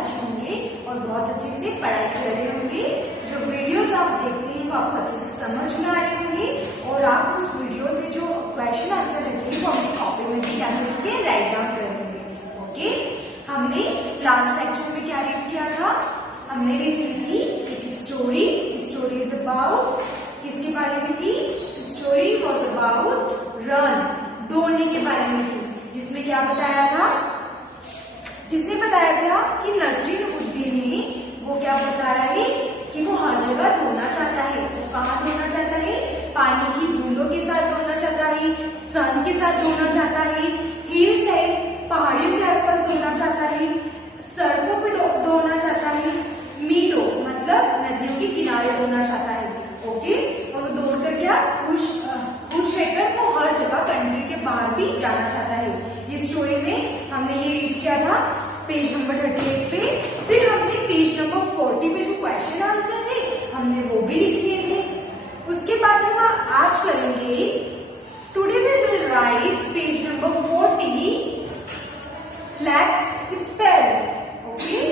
अच्छे होंगे और बहुत अच्छे से पढ़ाई कर रहे होंगे। जो वीडियोस आप देखते हैं वो आपको अच्छे से समझ में आ रहे होंगे और आप उस वीडियो से जो क्वेश्चन आंसर रहते हैं वो अपनी कॉपी में भी क्या करेंगे, राइट डाउन कर देंगे। ओके, हमने लास्ट लेक्चर में क्या रीड किया था? हमने रीड की थी एक स्टोरी। स्टोरी इज अबाउट, किसके बारे में थी? स्टोरी वॉज अबाउट रन, दौड़ने के बारे में थी। जिसमें क्या बताया था? जिसने बताया था कि नसरुद्दीन ने वो क्या बता रहा है कि वो हर जगह दौड़ना चाहता है। वो कहाँ दौड़ना चाहता है? पानी की बूंदों के साथ दौड़ना चाहता है, सन के साथ दौड़ना चाहता है, हिल साइड पहाड़ियों के आसपास दौड़ना चाहता है, सड़कों पे दौड़ना चाहता है, मीडो मतलब नदियों के किनारे दौड़ना चाहता है। ओके, और वो दौड़ कर क्या खुश रहकर वो हर जगह कंट्री के बाहर भी जाना चाहता है। ये स्टोरी में हमने ये रीड किया था पेज नंबर 38 पे। फिर हमने पेज नंबर 40 पे जो क्वेश्चन आंसर थे हमने वो भी लिख लिए थे। उसके बाद हम आज करेंगे, today we will write page number 40, let's spell. Okay,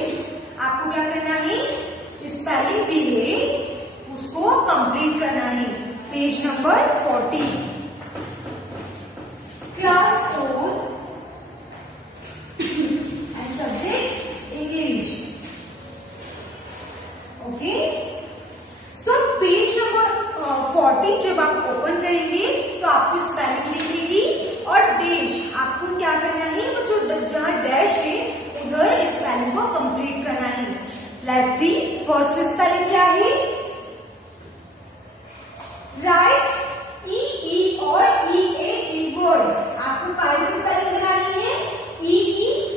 आपको क्या करना है? स्पेलिंग दी है उसको कंप्लीट करना है। Page number 40, class 4 and subject English. Okay, so page number 40 जब आप ओपन करेंगे तो आपको स्पेलिंग दिखेगी और डैश आपको क्या करना है, वो जो जहां डैश है उधर स्पेलिंग को कंप्लीट करना है। लेट्स सी, फर्स्ट स्पेलिंग क्या है? राइट ई और ई ए इन वर्ड्स। आपको कैसे स्पेलिंग बनानी है? ई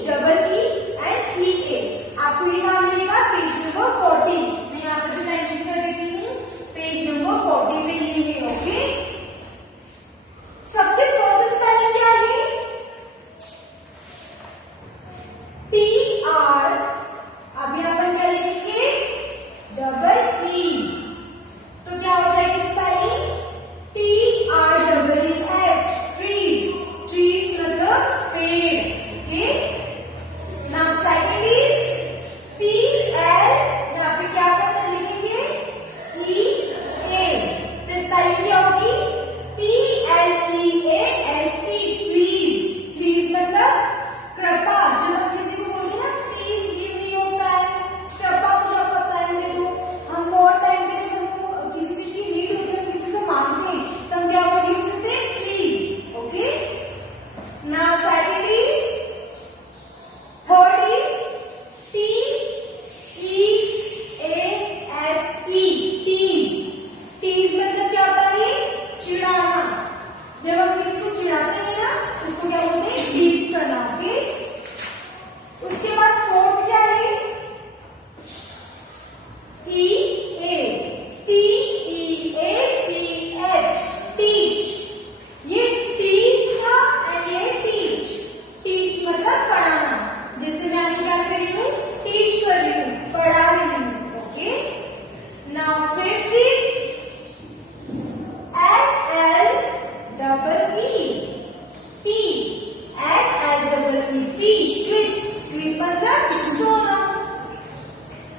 डबल ई एंड ई ए। आपको ये नाम मिलेगा पेज नंबर 40। मैं यहाँ पर मेंशन कर देती हूँ, पेज नंबर 40 पे ये है। ओके, सबसे फर्स्ट स्पेलिंग क्या है? टी आर, अभी अपन क्या लिखेंगे? Double E. तो क्या हो जाएगी spelling? T R double E S, trees. Trees मतलब पेड़। Okay, now second is P L, यहाँ पे क्या करना लिखेंगे? ई ए। तो स्पेलिंग क्या होगी? P L E A S T, please. Please मतलब कृपा। जब हम किसी को बोलते हैं ना, please give me your pen, कृपा मुझे आपका पेन दे दो। हम बहुत टाइम पे जब हमको किसी चीज की नीड होती है, किसी से मांगते हैं, तो हम क्या वर्ड यूज करते हैं? Please. Okay, now second is, third is T E A S T, tease. Tease मतलब क्या होता है? चिढ़ाना। जब हम किसी को चिढ़ाते हैं ना, उसको क्या बोलते हैं? टीज करना। ओके, उसके बाद फोर्थ क्या है? ई ए, टी ई ए सी एच, टीच। ये टीच था एंड ये टीच। टीच मतलब पढ़ाना। जैसे मैं अभी क्या कर रही हूँ? टीच कर रही हूँ, पढ़ा रही हूँ। Okay, now fifth is S L double E, P. S L double E P, sleep. Sleep मतलब सोना।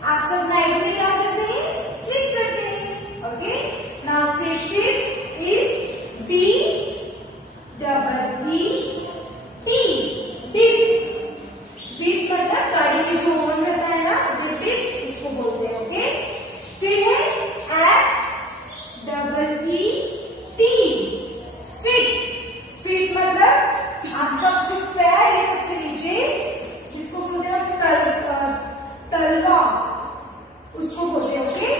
आप सब नाइट में क्या करते हैं? स्लीप करते हैं। Okay, now sixth is B double E T, beep. Beep मतलब गाड़ी के जो हॉर्न रहता है ना, बिप, इसको बोलते हैं। ओके, फिर है F double E T, fit. Fit मतलब आपका जो पैर है सबसे नीचे, जिसको बोलते हैं तलवा, उसको बोलते हैं। Okay,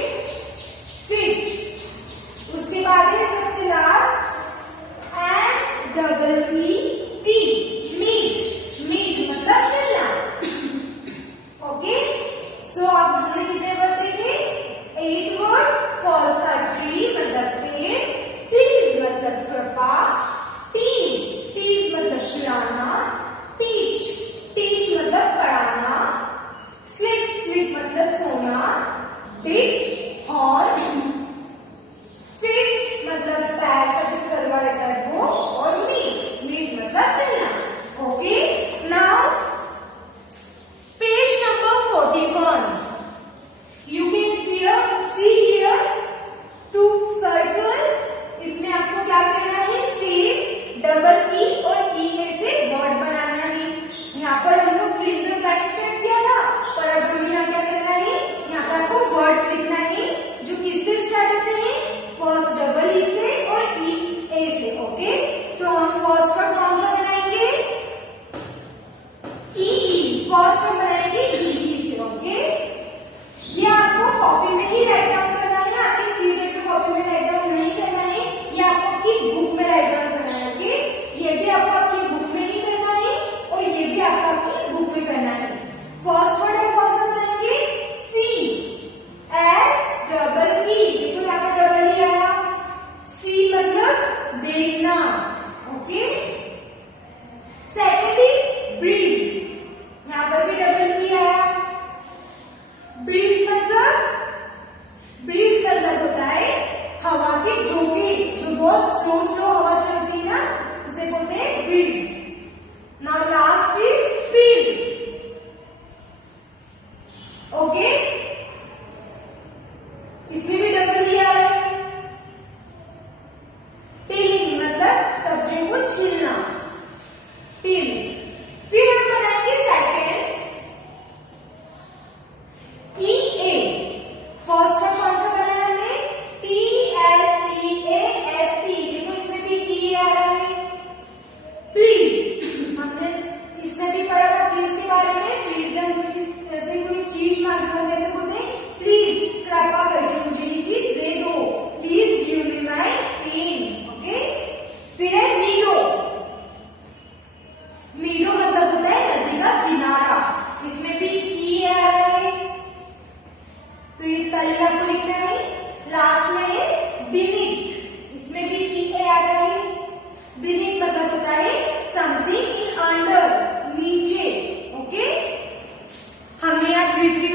feet. उसके बाद है सबसे last and double E T, meet. Meet मतलब मिलना। ओके, सो अब हमने कितने वर्ड देखे? 8 वर्ड। फर्स्ट था ट्री मतलब पेड़, प्लीज मतलब कृपा, टीज। टीज मतलब चिढ़ाना, टीच। टीच मतलब पढ़ाना, स्लीप। स्लीप मतलब सोना, बिट और फिट मतलब पैर का जो तलवा रहता है वो, और मीट। मीट मतलब मिलना। Okay, now page number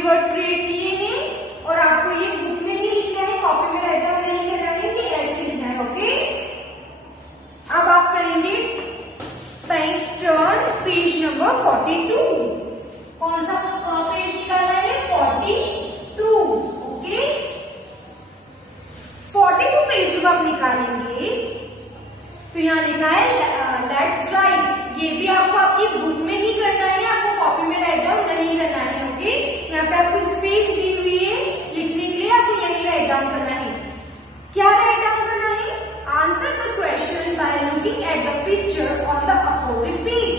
word create किए हैं और आपको ये बुक में ही लिखना है, कॉपी में राइट डाउन नहीं करना है, ये ऐसे लिखना है। ओके, अब आप करेंगे पेज टर्न पेज नंबर 42। कौन सा पेज निकालना है? 42। ओके, 42 पेज जब आप निकालेंगे तो यहाँ लिखा है लेट्स राइट। ये भी आपको आपकी बुक में ही करना है, आपको कॉपी में राइट डाउन नहीं करना है। ओके, यहाँ पे आपको स्पेस दी हुई है लिखने के लिए, आपको यही राइट डाउन करना है। क्या राइट डाउन करना है? Answer the question by looking at the picture on the opposite page.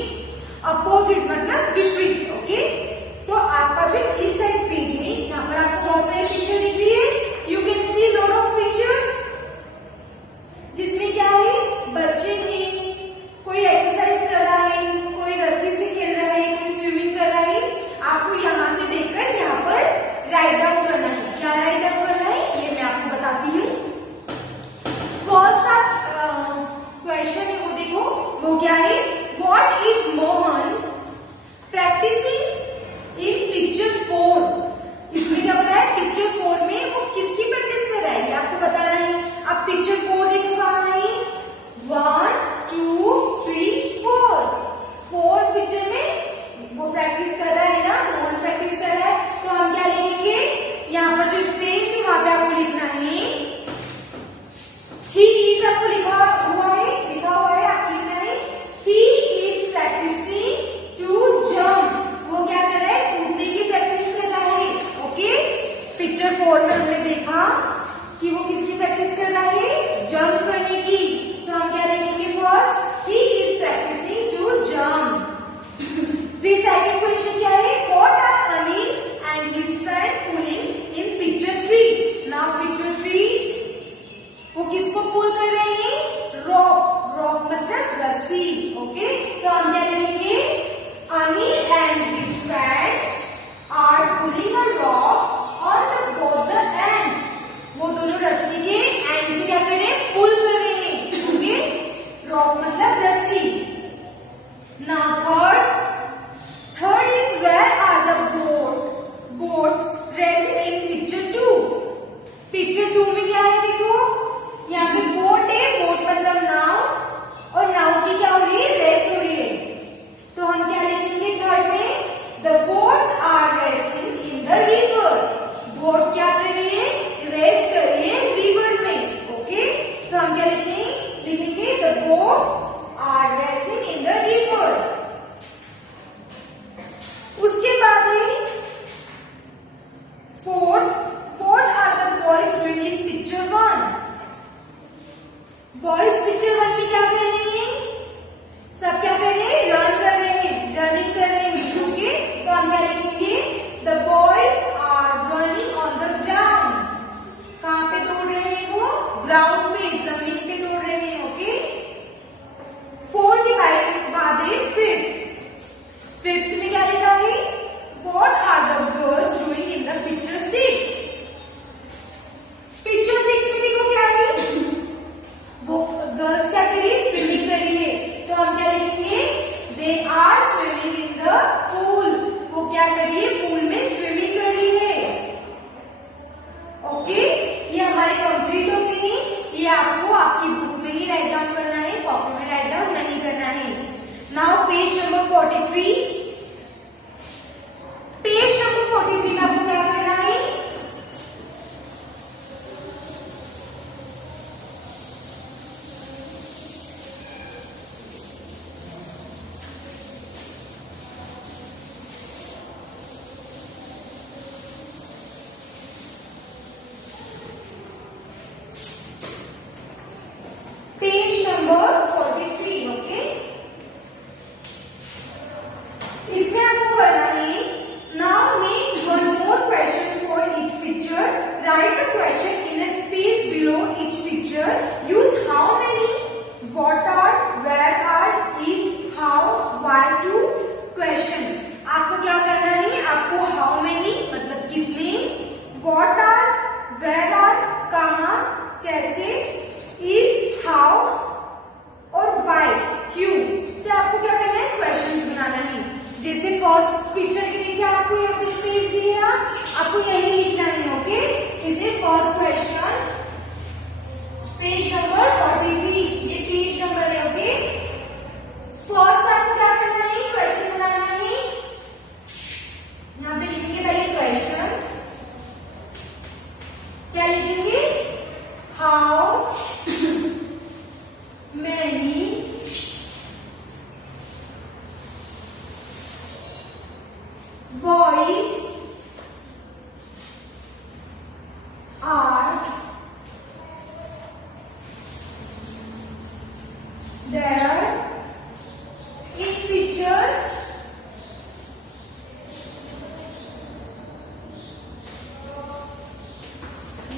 Opposite मतलब विपरीत। ओके, तो आपका जो इस साइड पेज है, यहाँ पर आपको बहुत सारी पिक्चर दिख रही है। You can see lot of pictures, जिसमें क्या है? बच्चे हैं, कोई एक्सरसाइज कर रहा है, कोई रस्सी से खेल रहा है, कोई स्विमिंग कर रहा है। आपको यहाँ से देखकर यहाँ पर राइट डाउन करना है। क्या राइट डाउन करना है ये मैं आपको बताती हूँ। फर्स्ट आप क्वेश्चन है वो देखो, वो क्या है? What is Mohan practising in picture 4। इसमें क्या बताया? पिक्चर 4 में वो किसकी प्रैक्टिस कर रहा है, ये आपको बताना है। अब पिक्चर 4 देखो कहाँ है? 1 2 3 4 पिक्चर में वो प्रैक्टिस कर रहा है ना, मोहन प्रैक्टिस कर रहा है। तो हम क्या लिखेंगे? यहाँ पर जो स्पेस है वहां पे आपको लिखना है ही इज। आपको लिखा हुआ है, आपको लिखना है he is practising to jump. वो क्या कर रहा है? कूदने की प्रैक्टिस कर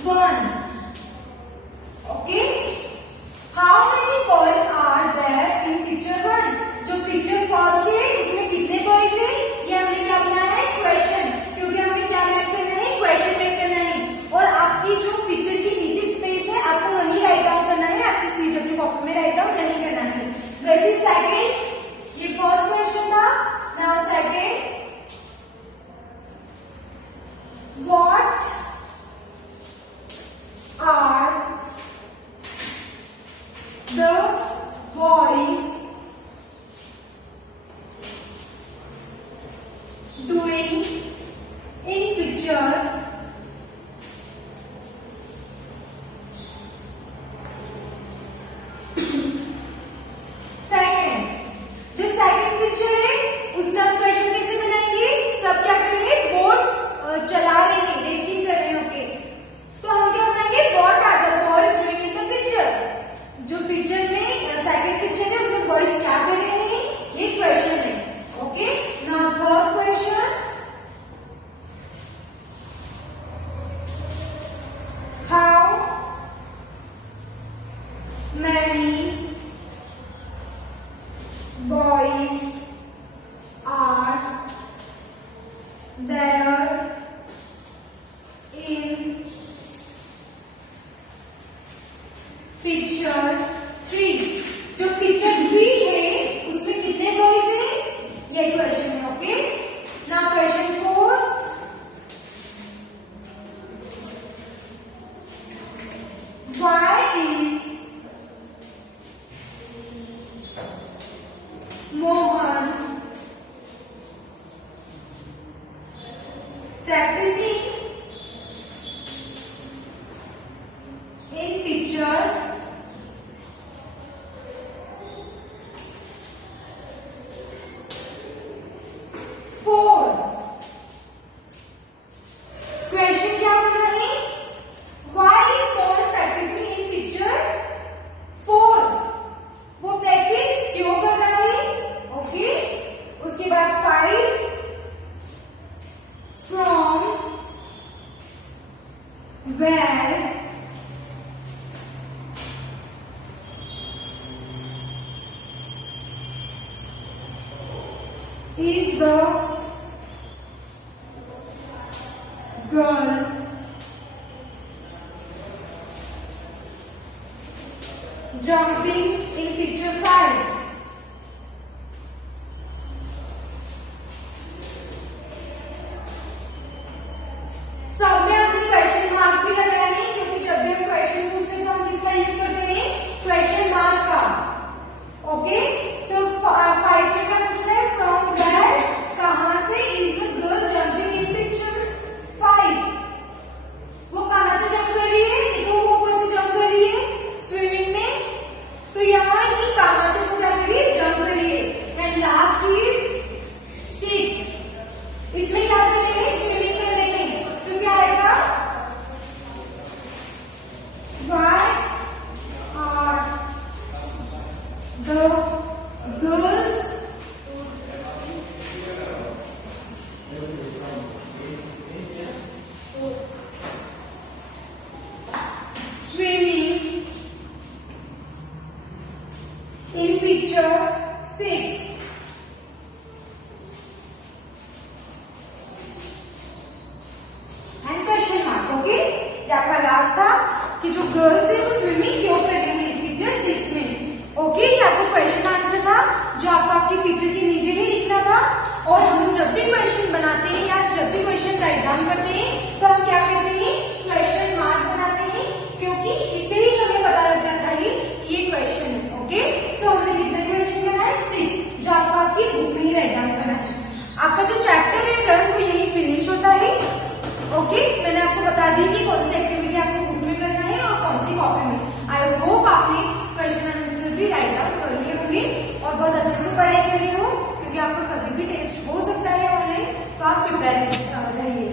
1. Okay. How many boys are there in picture 1? जो पिक्चर फर्स्ट है उसमें कितने बॉयज है, ये हमें क्या बनाना है, क्वेश्चन, क्योंकि हमें क्या मैच करना है, क्वेश्चन मैच करना है। और आपकी जो पिक्चर की नीचे स्पेस है आपको वहीं राइट डाउन करना है, आपकी सीट अपनी कॉपी में राइट डाउन नहीं करना है। वैसे सेकंड, ये फर्स्ट क्वेश्चन था, now second, what are the boys doing in picture 2nd। जो सेकंड पिक्चर है उसमें हम क्वेश्चन कैसे बनाएंगे, सब क्या करेंगे, बोर्ड चला रहे हैं, रेसिंग कर रहे हैं। ओके, तो हम क्या बनाएंगे, what are the boys doing in the picture. जो पिक्चर में सेकंड पिक्चर है उसमें बॉयज क्या कर रहे हैं, ये क्वेश्चन है। Okay, now third question, how many boys are there in picture 3? जो पिक्चर 3 है उसमें कितने बॉयज हैं, ये क्वेश्चन है। Okay, now question 4, why is Mohan practicing in picture 4? Question क्या बना है, why is Mohan practicing in picture 4? वो प्रैक्टिस क्यों कर रहा है। ओके, उसके बाद 5, from where is the girl jumping in picture 5? सब में हमने क्वेश्चन मार्क भी लगाया है, क्योंकि जब भी हम क्वेश्चन पूछते हैं तो हम किसका यूज करते हैं, क्वेश्चन मार्क का। ओके, सो 5 में क्या पूछना है, फ्रॉम वेयर, कहां से is the girl jumping in picture 5? वो कहां से जंप कर रही है, देखो वो ऊपर से जंप कर रही है स्विमिंग में, तो यहाँ ये कहां से वो क्या कर रही है, जंप कर रही है। एंड लास्ट इज 6, इसमें क्या करेंगे, स्विमिंग करेंगे, तो क्या आएगा, why are the girls swimming in picture 6? And question mark. Okay, ये आपका लास्ट था कि जो गर्ल्स है वो स्विमिंग क्यों कर रही है पिक्चर 6 में। ओके, ये आपको क्वेश्चन आंसर था जो आपको आपकी पिक्चर के नीचे ही लिखना था। और हम जब भी क्वेश्चन बनाते हैं या जब भी क्वेश्चन राइट डाउन करते हैं तो हम क्या करते हैं, क्वेश्चन मार्क बनाते हैं, क्योंकि इससे ही हमें पता लग जाता है ये क्वेश्चन है। ओके, सो हमने कितने क्वेश्चन बनाए, 6, जो आपको आपकी बुक में ही राइट डाउन करना है। आपका जो चैप्टर है टर्म वो यही फिनिश होता है। ओके, मैंने आपको बता दी कि कौन सी एक्टिविटी आपको बुक में करना है और कौन सी कॉपी में। आई होप आपने क्वेश्चन आंसर भी राइट डाउन कर लिए होंगे और बहुत अच्छे से पढ़ाई कर रहे हो, क्योंकि आपका कभी भी टेस्ट हो सकता है ऑनलाइन, तो आप प्रिपेयर रहिए।